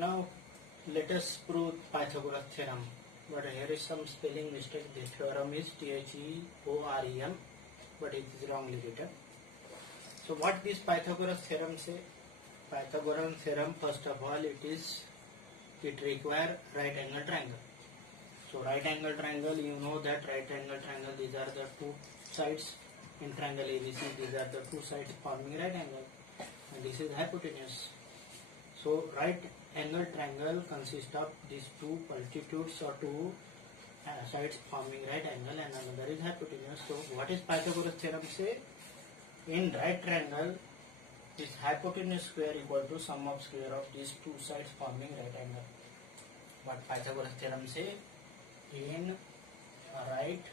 Now let us prove Pythagoras theorem. But here is some spelling mistake. The theorem is Theorem, but it is wrongly written. So what this Pythagoras theorem say? Pythagorean theorem, first of all, it require right angle triangle. So right angle triangle, you know that right angle triangle, these are the two sides in triangle ABC. These are the two sides forming right angle, and this is hypotenuse. So right angle triangle consists of these two altitudes or two sides forming right angle, and another is hypotenuse. So what is Pythagoras theorem say? In right triangle, this hypotenuse square equal to sum of square of these two sides forming right angle. What Pythagoras theorem say? In right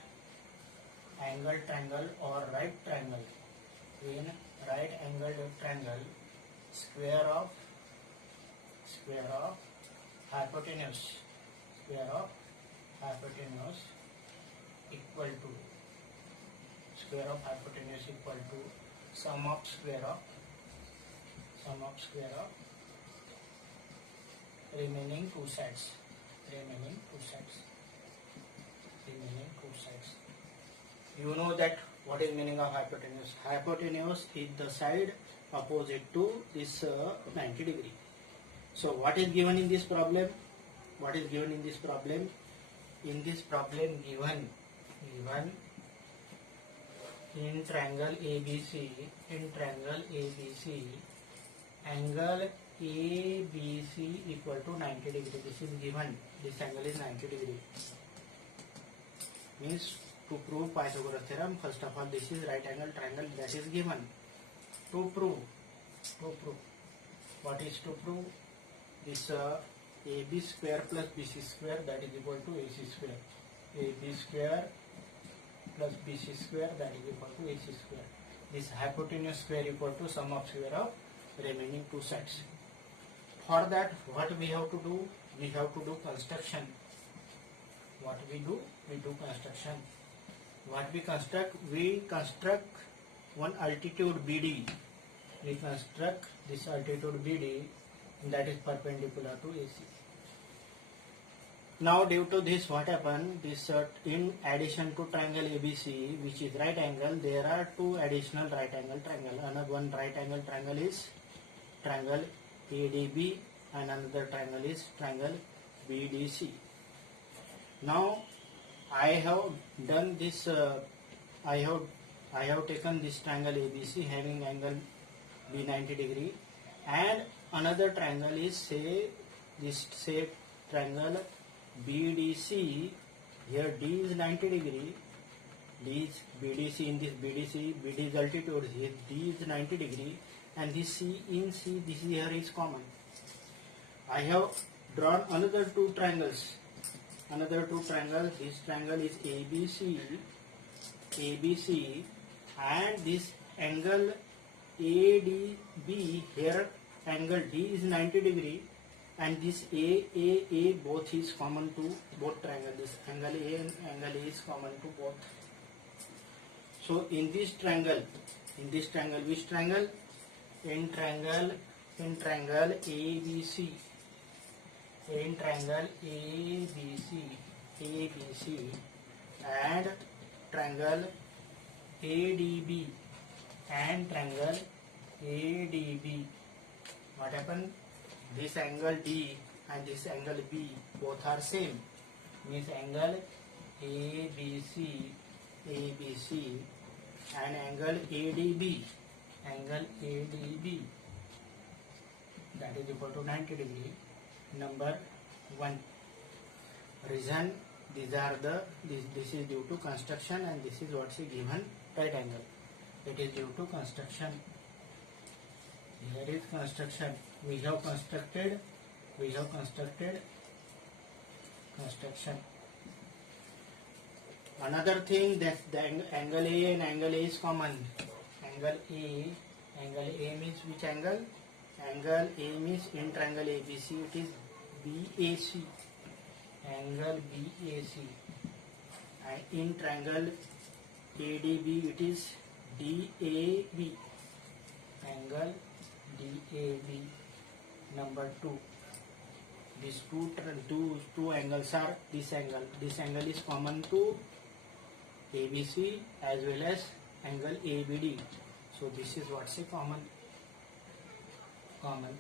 angle triangle or right triangle, in right angle triangle, square of hypotenuse equal to sum of square of remaining two sides. You know that what is meaning of hypotenuse? Hypotenuse is the side opposite to this 90 degree. So what is given in this problem? In this problem given in triangle ABC, angle ABC equal to 90 degree. This is given. This angle is 90 degree. Means to prove Pythagoras theorem, first of all, this is right angle triangle that is given. To prove, what is to prove? This AB square plus BC square, that is equal to AC square. AB square plus BC square, that is equal to AC square. This hypotenuse square equal to sum of square of remaining two sides. For that, what we have to do? We have to do construction. What we do? We do construction. What we construct? We construct one altitude BD. We construct this altitude BD that is perpendicular to AC. Now due to this, what happened? This in addition to triangle ABC, which is right angle, there are two additional right angle triangle. Another one right angle triangle is triangle ADB, and another triangle is triangle BDC. Now I have done this. I have taken this triangle ABC having angle B 90 degree, and another triangle is say triangle BDC. Here D is 90 degree. D is BDC. In this BD is altitude. Here D is 90 degree, and this C in C, this here is common. I have drawn another two triangles. This triangle is ABC, and this angle ADB. Here angle D is 90 degree, and this A both is common to both triangle. This angle A and angle A is common to both. So in this triangle, which triangle? In triangle ABC. In triangle ABC and triangle ADB what happened? This angle D and this angle B both are same. Means angle ABC and angle ADB that is equal to 90 degree. Number 1. Reason, this is due to construction, and this is what's given right angle. It is due to construction. Here is construction. We have constructed construction. Another thing, that the angle A and angle A is common. Angle A means which angle? Angle A means in triangle ABC it is BAC. Angle BAC. And in triangle ADB it is DAB. Angle DAB. Number 2. these two angles are this angle is common to ABC as well as angle ABD. So this is what's a common angle.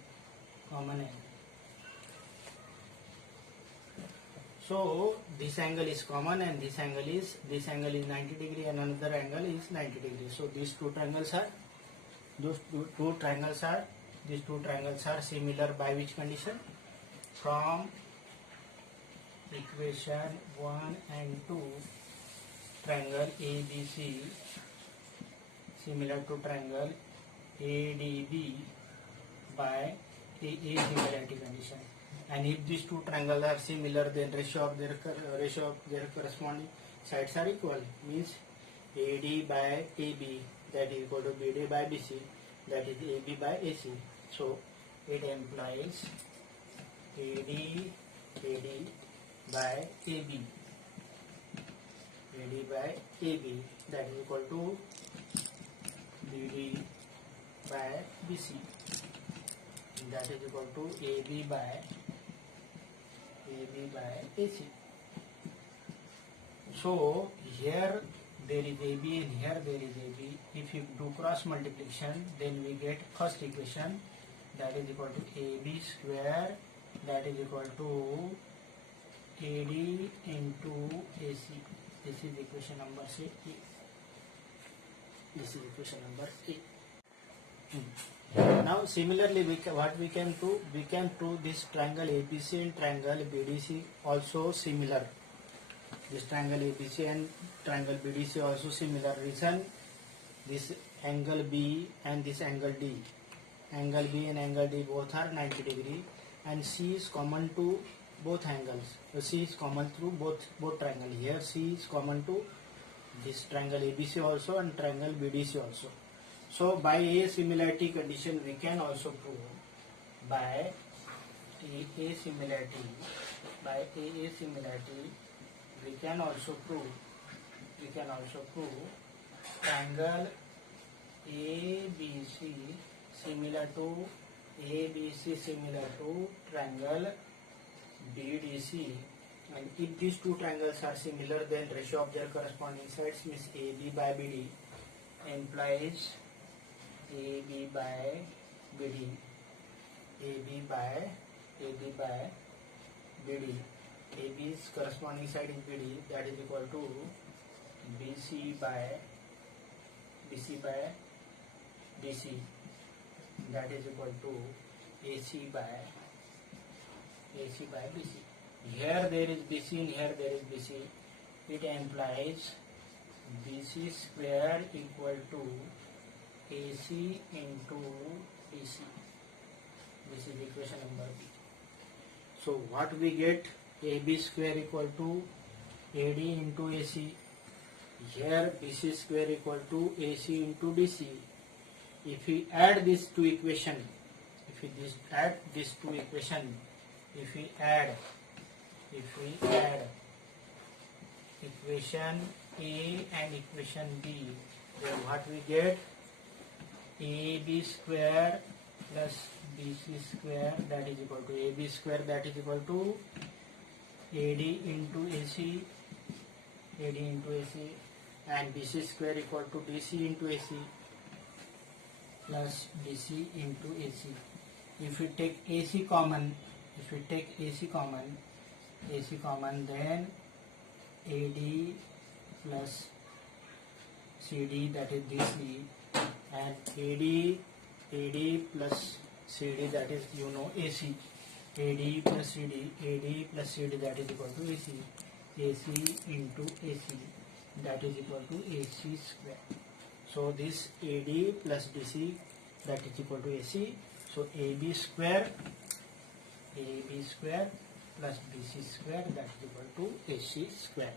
So this angle is common and this angle is 90 degree and another angle is 90 degree. So these two triangles are similar by which condition? From equation 1 and 2, triangle ABC similar to triangle ADB by AA similarity condition. And if these two triangles are similar, then ratio of their corresponding sides are equal. Means AD by AB, that is equal to BD by BC, that is AB by AC. So it implies AD by AB, that is equal to BD by BC, that is equal to AB by AC. So here there is AB and here there is AB. If you do cross multiplication, then we get first equation, that is equal to AB square, that is equal to AD into AC. This is equation number A. This is equation number A. Now similarly, what we can do? We can prove this triangle ABC and triangle BDC also similar. This triangle ABC and triangle BDC also similar. Reason, this angle B and this angle D. Angle B and angle D both are 90 degree, and C is common to both angles. So C is common through both triangle. Here C is common to this triangle ABC also and triangle BDC also. So by A similarity condition we can also prove, by AA similarity we can also prove triangle ABC similar to triangle BDC, and if these two triangles are similar, then ratio of their corresponding sides means AB by BD implies AB by BD, AB by BD. AB's corresponding side is BD, that is equal to BC by DC, that is equal to AC by BC. Here there is BC and here there is BC. It implies BC square equal to AC into BC. This is equation number B. So what we get? AB square equal to AD into AC. Here BC square equal to AC into DC. If we add these two equation, if we add equation A and equation B, then what we get? AB square plus BC square, that is equal to AB square, that is equal to AD into AC, and BC square equal to DC into AC plus DC into AC. If we take AC common, then AD plus CD, that is DC, and AD plus CD, that is AC. AD plus CD, that is equal to AC. AC into AC, that is equal to AC square. So this AD plus DC, that is equal to AC. So AB square plus BC square, that is equal to AC square.